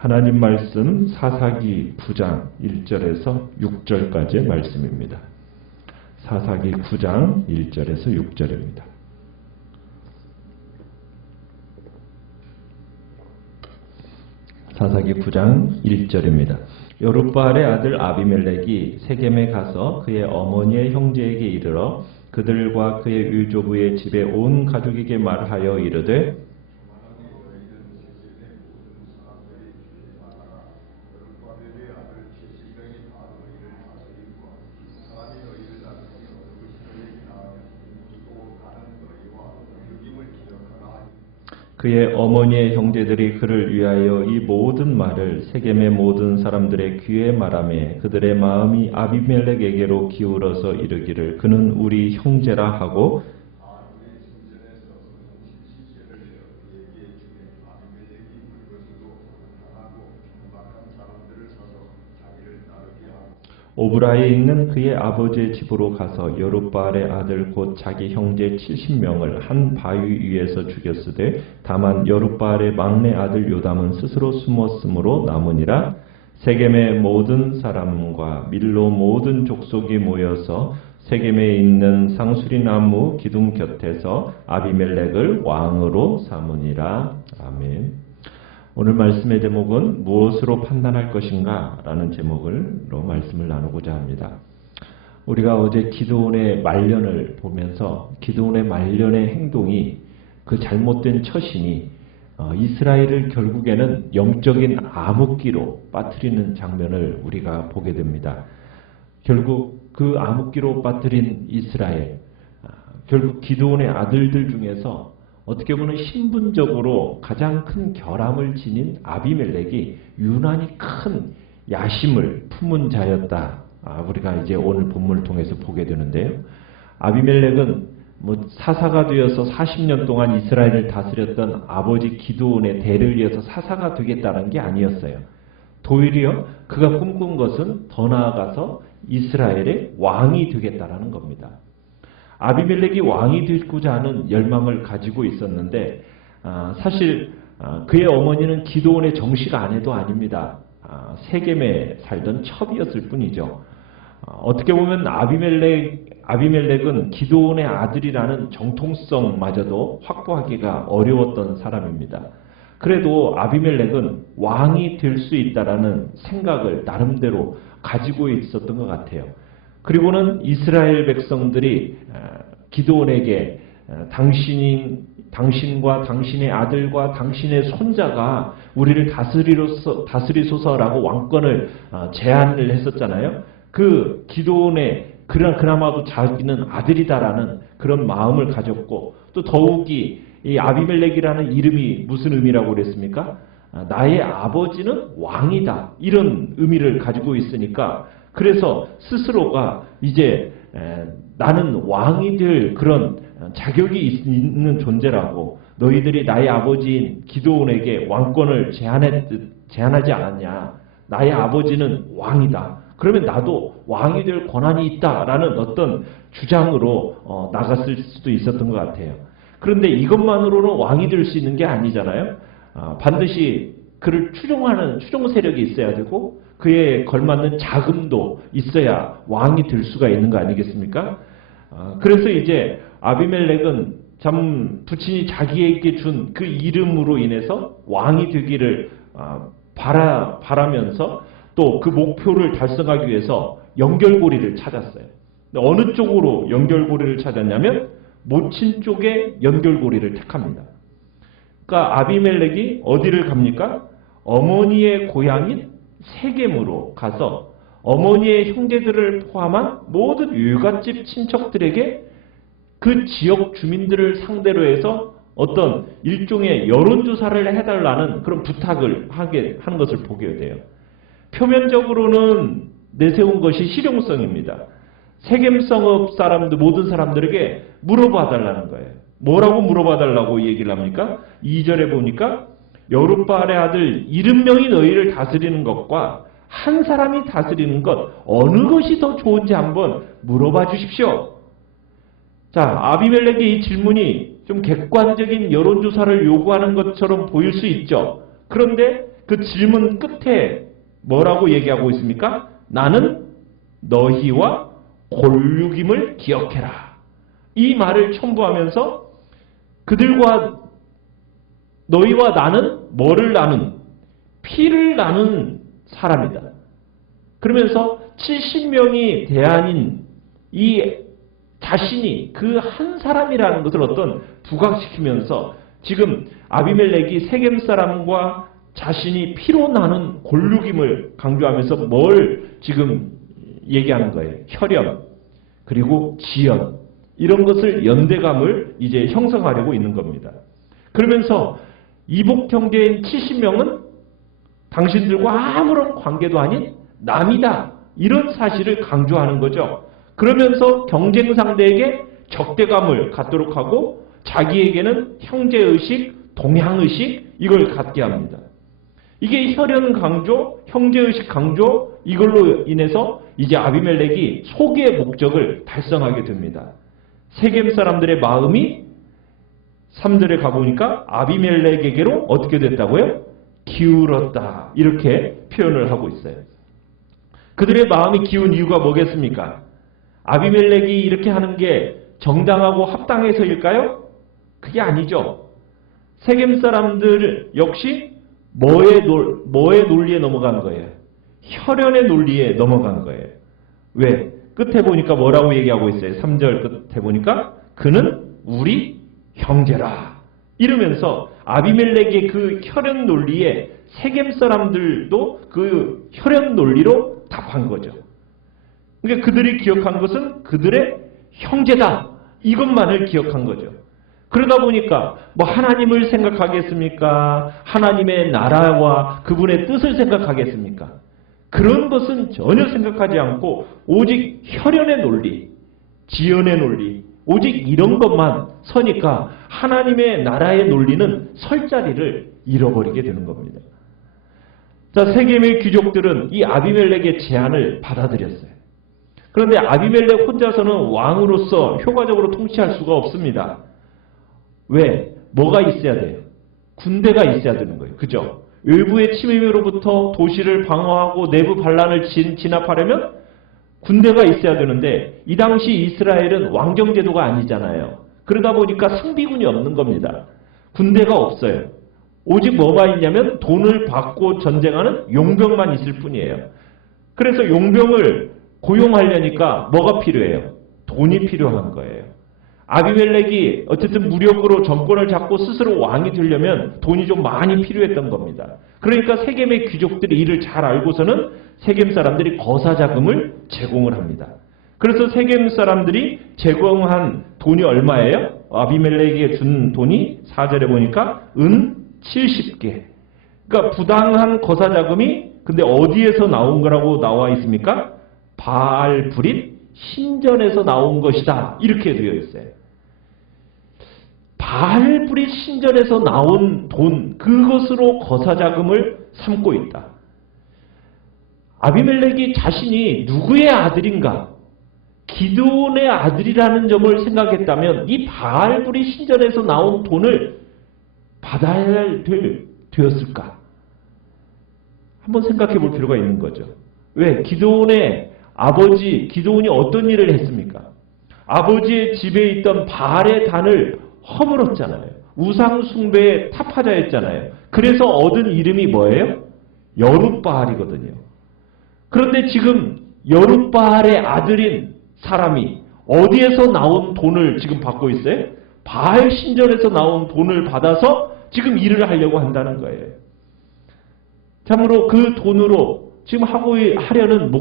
하나님 말씀 사사기 9장 1절에서 6절까지의 말씀입니다. 사사기 9장 1절에서 6절입니다. 사사기 9장 1절입니다. 여룻바알의 아들 아비멜렉이 세겜에 가서 그의 어머니의 형제에게 이르러 그들과 그의 유조부의 집에 온 가족에게 말하여 이르되 그의 어머니의 형제들이 그를 위하여 이 모든 말을 세겜의 모든 사람들의 귀에 말하매 그들의 마음이 아비멜렉에게로 기울어서 이르기를 그는 우리 형제라 하고 오브라에 있는 그의 아버지의 집으로 가서 여룻바알의 아들 곧 자기 형제 70명을 한 바위 위에서 죽였으되 다만 여룻바알의 막내 아들 요담은 스스로 숨었으므로 남으니라. 세겜의 모든 사람과 밀로 모든 족속이 모여서 세겜에 있는 상수리나무 기둥 곁에서 아비멜렉을 왕으로 삼으니라. 아멘. 오늘 말씀의 제목은 무엇으로 판단할 것인가 라는 제목으로 말씀을 나누고자 합니다. 우리가 어제 기드온의 말년을 보면서 기드온의 말년의 행동이 그 잘못된 처신이 이스라엘을 결국에는 영적인 암흑기로 빠뜨리는 장면을 우리가 보게 됩니다. 결국 그 암흑기로 빠뜨린 이스라엘, 결국 기드온의 아들들 중에서 어떻게 보면 신분적으로 가장 큰 결함을 지닌 아비멜렉이 유난히 큰 야심을 품은 자였다. 우리가 이제 오늘 본문을 통해서 보게 되는데요. 아비멜렉은 사사가 되어서 40년 동안 이스라엘을 다스렸던 아버지 기드온의 대를 이어서 사사가 되겠다는 게 아니었어요. 도리어 그가 꿈꾼 것은 더 나아가서 이스라엘의 왕이 되겠다라는 겁니다. 아비멜렉이 왕이 되고자 하는 열망을 가지고 있었는데 사실 그의 어머니는 기드온의 정씨가 아내도 아닙니다. 세겜에 살던 첩이었을 뿐이죠. 어떻게 보면 아비멜렉은 기드온의 아들이라는 정통성마저도 확보하기가 어려웠던 사람입니다. 그래도 아비멜렉은 왕이 될 수 있다라는 생각을 나름대로 가지고 있었던 것 같아요. 그리고는 이스라엘 백성들이 기드온에게 당신과 당신의 아들과 당신의 손자가 우리를 다스리소서라고 왕권을 제안을 했었잖아요. 그 기드온의 그나마도 자기는 아들이다라는 그런 마음을 가졌고 또 더욱이 이 아비멜렉이라는 이름이 무슨 의미라고 그랬습니까? 나의 아버지는 왕이다. 이런 의미를 가지고 있으니까 그래서 스스로가 이제 나는 왕이 될 그런 자격이 있는 존재라고 너희들이 나의 아버지인 기드온에게 왕권을 제안하지 않았냐. 나의 아버지는 왕이다. 그러면 나도 왕이 될 권한이 있다라는 어떤 주장으로 나갔을 수도 있었던 것 같아요. 그런데 이것만으로는 왕이 될 수 있는 게 아니잖아요. 반드시 그를 추종하는 추종 세력이 있어야 되고 그에 걸맞는 자금도 있어야 왕이 될 수가 있는 거 아니겠습니까? 그래서 이제 아비멜렉은 참 부친이 자기에게 준 그 이름으로 인해서 왕이 되기를 바라면서 또 그 목표를 달성하기 위해서 연결고리를 찾았어요. 어느 쪽으로 연결고리를 찾았냐면 모친 쪽의 연결고리를 택합니다. 그러니까 아비멜렉이 어디를 갑니까? 어머니의 고향인 세겜으로 가서 어머니의 형제들을 포함한 모든 외갓집 친척들에게 그 지역 주민들을 상대로 해서 어떤 일종의 여론조사를 해달라는 그런 부탁을 하는 것을 보게 돼요. 표면적으로는 내세운 것이 실용성입니다. 세겜 성읍 사람들, 모든 사람들에게 물어봐달라는 거예요. 뭐라고 물어봐달라고 얘기를 합니까? 2절에 보니까 여룻바알의 아들 70명이 너희를 다스리는 것과 한 사람이 다스리는 것 어느 것이 더 좋은지 한번 물어봐 주십시오. 자, 아비멜렉의 이 질문이 좀 객관적인 여론조사를 요구하는 것처럼 보일 수 있죠. 그런데 그 질문 끝에 뭐라고 얘기하고 있습니까? 나는 너희와 골육임을 기억해라. 이 말을 첨부하면서 그들과 너희와 나는 뭐를 나눈? 피를 나눈 사람이다. 그러면서 70명이 대안인 이 자신이 그 한 사람이라는 것을 어떤 부각시키면서 지금 아비멜렉이 세겜 사람과 자신이 피로 나눈 골육임을 강조하면서 뭘 지금 얘기하는 거예요? 혈연, 그리고 지연, 이런 것을 연대감을 이제 형성하려고 있는 겁니다. 그러면서 이복 형제인 70명은 당신들과 아무런 관계도 아닌 남이다. 이런 사실을 강조하는 거죠. 그러면서 경쟁 상대에게 적대감을 갖도록 하고 자기에게는 형제의식, 동향의식 이걸 갖게 합니다. 이게 혈연 강조, 형제의식 강조 이걸로 인해서 이제 아비멜렉이 소기의 목적을 달성하게 됩니다. 세겜 사람들의 마음이 3절에 가보니까 아비멜렉에게로 어떻게 됐다고요? 기울었다. 이렇게 표현을 하고 있어요. 그들의 마음이 기운 이유가 뭐겠습니까? 아비멜렉이 이렇게 하는 게 정당하고 합당해서일까요? 그게 아니죠. 세겜 사람들 역시 뭐의 논리에 넘어간 거예요? 혈연의 논리에 넘어간 거예요. 왜? 끝에 보니까 뭐라고 얘기하고 있어요? 3절 끝에 보니까 그는 우리 형제라. 이러면서 아비멜렉의 그 혈연 논리에 세겜 사람들도 그 혈연 논리로 답한 거죠. 그러니까 그들이 기억한 것은 그들의 형제다. 이것만을 기억한 거죠. 그러다 보니까 뭐 하나님을 생각하겠습니까? 하나님의 나라와 그분의 뜻을 생각하겠습니까? 그런 것은 전혀 생각하지 않고 오직 혈연의 논리, 지연의 논리, 오직 이런 것만 서니까 하나님의 나라의 논리는 설 자리를 잃어버리게 되는 겁니다. 자, 세겜의 귀족들은 이 아비멜렉의 제안을 받아들였어요. 그런데 아비멜렉 혼자서는 왕으로서 효과적으로 통치할 수가 없습니다. 왜? 뭐가 있어야 돼요? 군대가 있어야 되는 거예요. 그죠? 외부의 침입으로부터 도시를 방어하고 내부 반란을 진압하려면 군대가 있어야 되는데 이 당시 이스라엘은 왕정제도가 아니잖아요. 그러다 보니까 상비군이 없는 겁니다. 군대가 없어요. 오직 뭐가 있냐면 돈을 받고 전쟁하는 용병만 있을 뿐이에요. 그래서 용병을 고용하려니까 뭐가 필요해요? 돈이 필요한 거예요. 아비멜렉이 어쨌든 무력으로 정권을 잡고 스스로 왕이 되려면 돈이 좀 많이 필요했던 겁니다. 그러니까 세겜의 귀족들이 이를 잘 알고서는 세겜 사람들이 거사자금을 제공을 합니다. 그래서 세겜 사람들이 제공한 돈이 얼마예요? 아비멜렉에게 준 돈이 4절에 보니까 은 70개. 그러니까 부당한 거사자금이 근데 어디에서 나온 거라고 나와 있습니까? 바알브릿 신전에서 나온 것이다. 이렇게 되어 있어요. 바알브릿 신전에서 나온 돈, 그것으로 거사자금을 삼고 있다. 아비멜렉이 자신이 누구의 아들인가? 기드온의 아들이라는 점을 생각했다면 이 바알브릿 신전에서 나온 돈을 받아야 되었을까? 한번 생각해 볼 필요가 있는 거죠. 왜? 기드온의 아버지, 기드온이 어떤 일을 했습니까? 아버지의 집에 있던 바알의 단을 허물었잖아요. 우상 숭배의 타파자였잖아요. 그래서 얻은 이름이 뭐예요? 여룻바알이거든요. 그런데 지금 여룻바알의 아들인 사람이 어디에서 나온 돈을 지금 받고 있어요? 바알 신전에서 나온 돈을 받아서 지금 일을 하려고 한다는 거예요. 참으로 그 돈으로 지금 하려는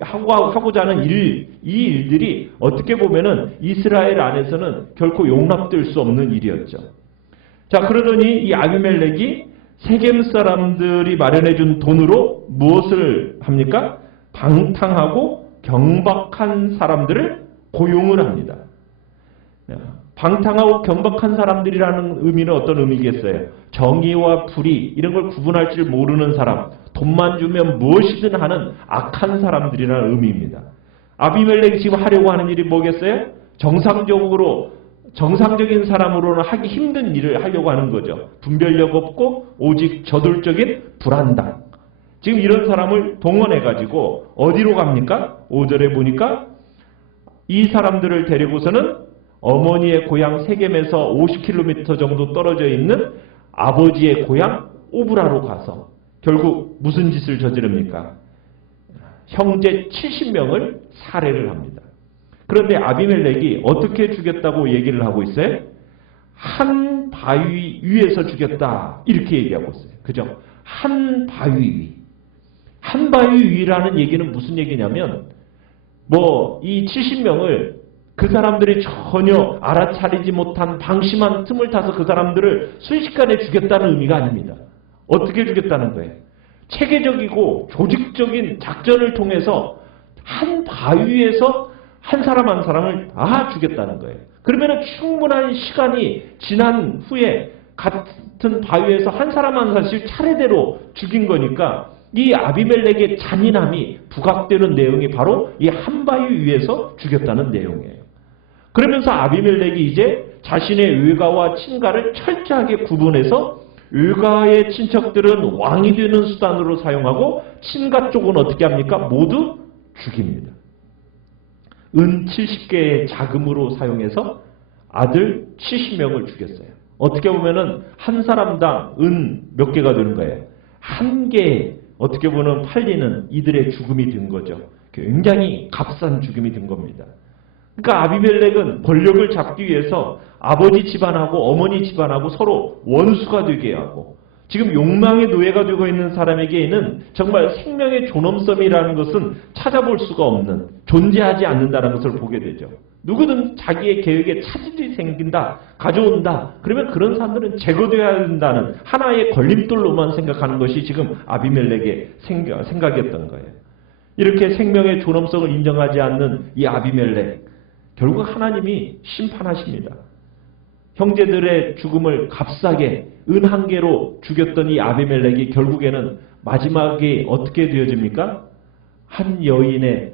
하고자 하는 이 일들이 어떻게 보면은 이스라엘 안에서는 결코 용납될 수 없는 일이었죠. 자, 그러더니 이 아비멜렉이 세겜 사람들이 마련해준 돈으로 무엇을 합니까? 방탕하고 경박한 사람들을 고용을 합니다. 방탕하고 경박한 사람들이라는 의미는 어떤 의미겠어요? 정의와 불의 이런 걸 구분할 줄 모르는 사람, 돈만 주면 무엇이든 하는 악한 사람들이라는 의미입니다. 아비멜렉이 지금 하려고 하는 일이 뭐겠어요? 정상적으로 정상적인 사람으로는 하기 힘든 일을 하려고 하는 거죠. 분별력 없고 오직 저돌적인 불안당. 지금 이런 사람을 동원해가지고 어디로 갑니까? 5절에 보니까 이 사람들을 데리고서는 어머니의 고향 세겜에서 50km 정도 떨어져 있는 아버지의 고향 오브라로 가서 결국 무슨 짓을 저지릅니까? 형제 70명을 살해를 합니다. 그런데 아비멜렉이 어떻게 죽였다고 얘기를 하고 있어요? 한 바위 위에서 죽였다 이렇게 얘기하고 있어요. 그죠? 한 바위 위. 한 바위 위라는 얘기는 무슨 얘기냐면 이 70명을 그 사람들이 전혀 알아차리지 못한 방심한 틈을 타서 그 사람들을 순식간에 죽였다는 의미가 아닙니다. 어떻게 죽였다는 거예요? 체계적이고 조직적인 작전을 통해서 한 바위에서 한 사람 한 사람을 다 죽였다는 거예요. 그러면 충분한 시간이 지난 후에 같은 바위에서 한 사람 한 사람씩 차례대로 죽인 거니까 이 아비멜렉의 잔인함이 부각되는 내용이 바로 이 한 바위 위에서 죽였다는 내용이에요. 그러면서 아비멜렉이 이제 자신의 외가와 친가를 철저하게 구분해서 외가의 친척들은 왕이 되는 수단으로 사용하고 친가 쪽은 어떻게 합니까? 모두 죽입니다. 은 70개의 자금으로 사용해서 아들 70명을 죽였어요. 어떻게 보면은 한 사람당 은 몇 개가 되는 거예요? 한 개에 어떻게 보면 팔리는 이들의 죽음이 된 거죠. 굉장히 값싼 죽음이 된 겁니다. 그러니까 아비멜렉은 권력을 잡기 위해서 아버지 집안하고 어머니 집안하고 서로 원수가 되게 하고 지금 욕망의 노예가 되고 있는 사람에게는 정말 생명의 존엄성이라는 것은 찾아볼 수가 없는, 존재하지 않는다는 것을 보게 되죠. 누구든 자기의 계획에 차질이 생긴다, 가져온다. 그러면 그런 사람들은 제거되어야 된다는 하나의 걸림돌로만 생각하는 것이 지금 아비멜렉의 생각이었던 거예요. 이렇게 생명의 존엄성을 인정하지 않는 이 아비멜렉, 결국 하나님이 심판하십니다. 형제들의 죽음을 값싸게 은 한 개로 죽였던 이 아비멜렉이 결국에는 마지막에 어떻게 되어집니까? 한 여인의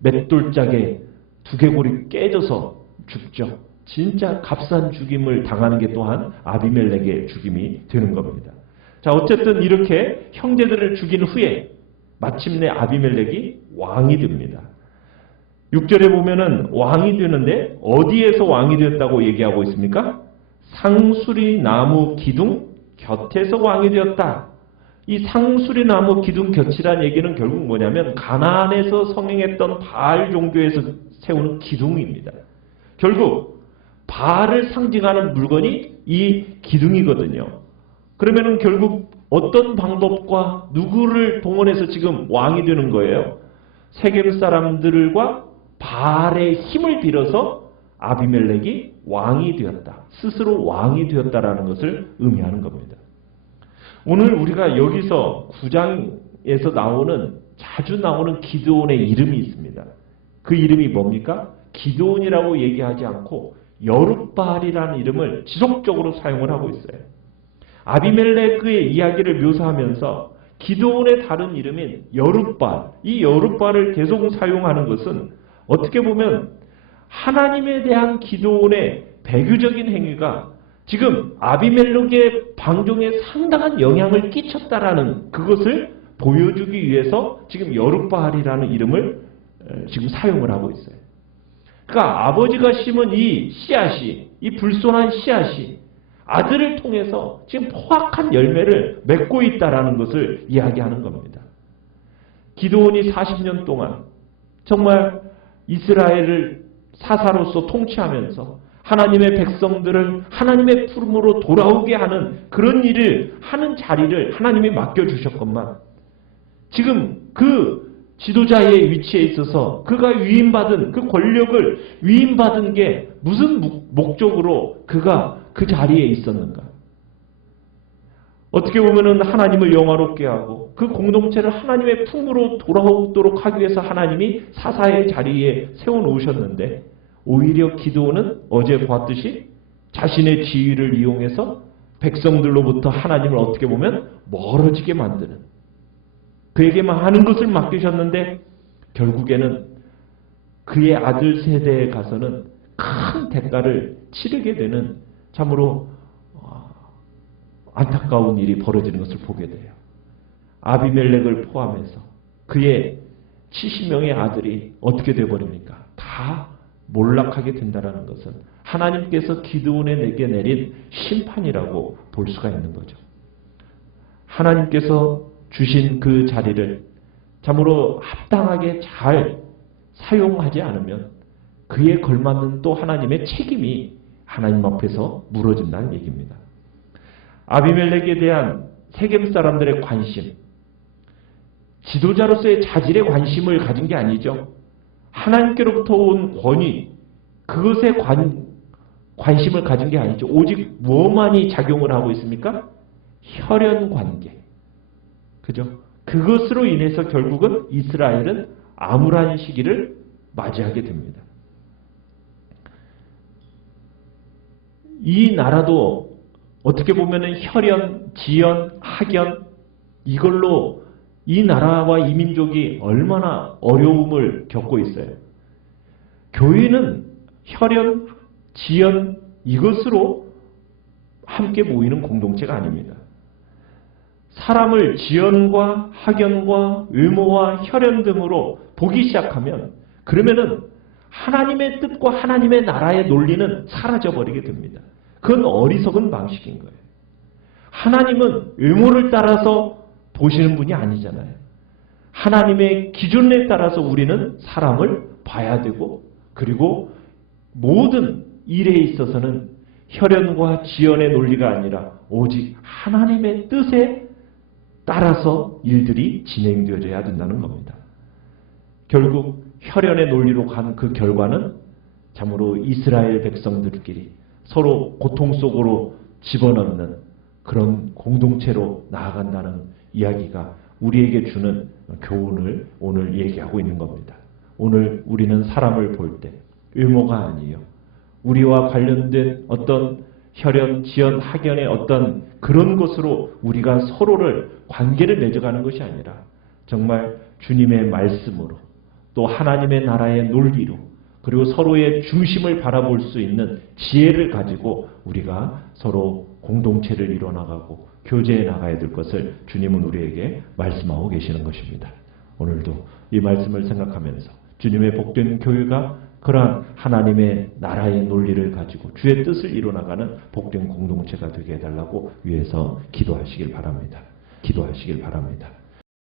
맷돌짝에 두개골이 깨져서 죽죠. 진짜 값싼 죽임을 당하는 게 또한 아비멜렉의 죽임이 되는 겁니다. 자, 어쨌든 이렇게 형제들을 죽인 후에 마침내 아비멜렉이 왕이 됩니다. 6절에 보면은 왕이 되는데 어디에서 왕이 되었다고 얘기하고 있습니까? 상수리 나무 기둥 곁에서 왕이 되었다. 이 상수리 나무 기둥 곁이라는 얘기는 결국 뭐냐면 가나안에서 성행했던 바알 종교에서 세우는 기둥입니다. 결국 바알을 상징하는 물건이 이 기둥이거든요. 그러면은 결국 어떤 방법과 누구를 동원해서 지금 왕이 되는 거예요? 세겜 사람들과 바알의 힘을 빌어서 아비멜렉이 왕이 되었다. 스스로 왕이 되었다라는 것을 의미하는 겁니다. 오늘 우리가 여기서 9장에서 자주 나오는 기드온의 이름이 있습니다. 그 이름이 뭡니까? 기드온이라고 얘기하지 않고 여룻바알이라는 이름을 지속적으로 사용을 하고 있어요. 아비멜렉의 이야기를 묘사하면서 기드온의 다른 이름인 여룻바알, 이 여룻바알을 계속 사용하는 것은 어떻게 보면 하나님에 대한 기드온의 배교적인 행위가 지금 아비멜렉의 방종에 상당한 영향을 끼쳤다라는 그것을 보여주기 위해서 지금 여룻바알이라는 이름을 지금 사용을 하고 있어요. 그러니까 아버지가 심은 이 씨앗이, 이 불손한 씨앗이 아들을 통해서 지금 포악한 열매를 맺고 있다라는 것을 이야기하는 겁니다. 기드온이 40년 동안 정말 이스라엘을 사사로서 통치하면서 하나님의 백성들을 하나님의 품으로 돌아오게 하는 그런 일을 하는 자리를 하나님이 맡겨주셨건만 지금 그 지도자의 위치에 있어서 그가 위임받은 그 권력을 위임받은 게 무슨 목적으로 그가 그 자리에 있었는가? 어떻게 보면은 하나님을 영화롭게 하고 그 공동체를 하나님의 품으로 돌아오도록 하기 위해서 하나님이 사사의 자리에 세워놓으셨는데 오히려 기드온은 어제 보았듯이 자신의 지위를 이용해서 백성들로부터 하나님을 어떻게 보면 멀어지게 만드는, 그에게만 하는 것을 맡기셨는데 결국에는 그의 아들 세대에 가서는 큰 대가를 치르게 되는 참으로 안타까운 일이 벌어지는 것을 보게 돼요. 아비멜렉을 포함해서 그의 70명의 아들이 어떻게 되어버립니까? 다 몰락하게 된다는 것은 하나님께서 기드온에게 내린 심판이라고 볼 수가 있는 거죠. 하나님께서 주신 그 자리를 참으로 합당하게 잘 사용하지 않으면 그에 걸맞는 또 하나님의 책임이 하나님 앞에서 물어진다는 얘기입니다. 아비멜렉에 대한 세겜 사람들의 관심, 지도자로서의 자질에 관심을 가진 게 아니죠. 하나님께로부터 온 권위, 그것에 관심을 가진 게 아니죠. 오직 무엇만이 작용을 하고 있습니까? 혈연관계. 그죠? 그것으로 인해서 결국은 이스라엘은 암울한 시기를 맞이하게 됩니다. 이 나라도 어떻게 보면 혈연, 지연, 학연 이걸로 이 나라와 이 민족이 얼마나 어려움을 겪고 있어요. 교회는 혈연, 지연 이것으로 함께 모이는 공동체가 아닙니다. 사람을 지연과 학연과 외모와 혈연 등으로 보기 시작하면 그러면은 하나님의 뜻과 하나님의 나라의 논리는 사라져버리게 됩니다. 그건 어리석은 방식인 거예요. 하나님은 외모를 따라서 보시는 분이 아니잖아요. 하나님의 기준에 따라서 우리는 사람을 봐야 되고 그리고 모든 일에 있어서는 혈연과 지연의 논리가 아니라 오직 하나님의 뜻에 따라서 일들이 진행되어져야 된다는 겁니다. 결국 혈연의 논리로 간 그 결과는 참으로 이스라엘 백성들끼리 서로 고통 속으로 집어넣는 그런 공동체로 나아간다는 이야기가 우리에게 주는 교훈을 오늘 얘기하고 있는 겁니다. 오늘 우리는 사람을 볼 때 외모가 아니에요. 우리와 관련된 어떤 혈연, 지연, 학연의 어떤 그런 것으로 우리가 서로를 관계를 맺어가는 것이 아니라 정말 주님의 말씀으로 또 하나님의 나라의 논리로 그리고 서로의 중심을 바라볼 수 있는 지혜를 가지고 우리가 서로 공동체를 이뤄나가고 교제해 나가야 될 것을 주님은 우리에게 말씀하고 계시는 것입니다. 오늘도 이 말씀을 생각하면서 주님의 복된 교회가 그러한 하나님의 나라의 논리를 가지고 주의 뜻을 이뤄나가는 복된 공동체가 되게 해달라고 위해서 기도하시길 바랍니다. 기도하시길 바랍니다.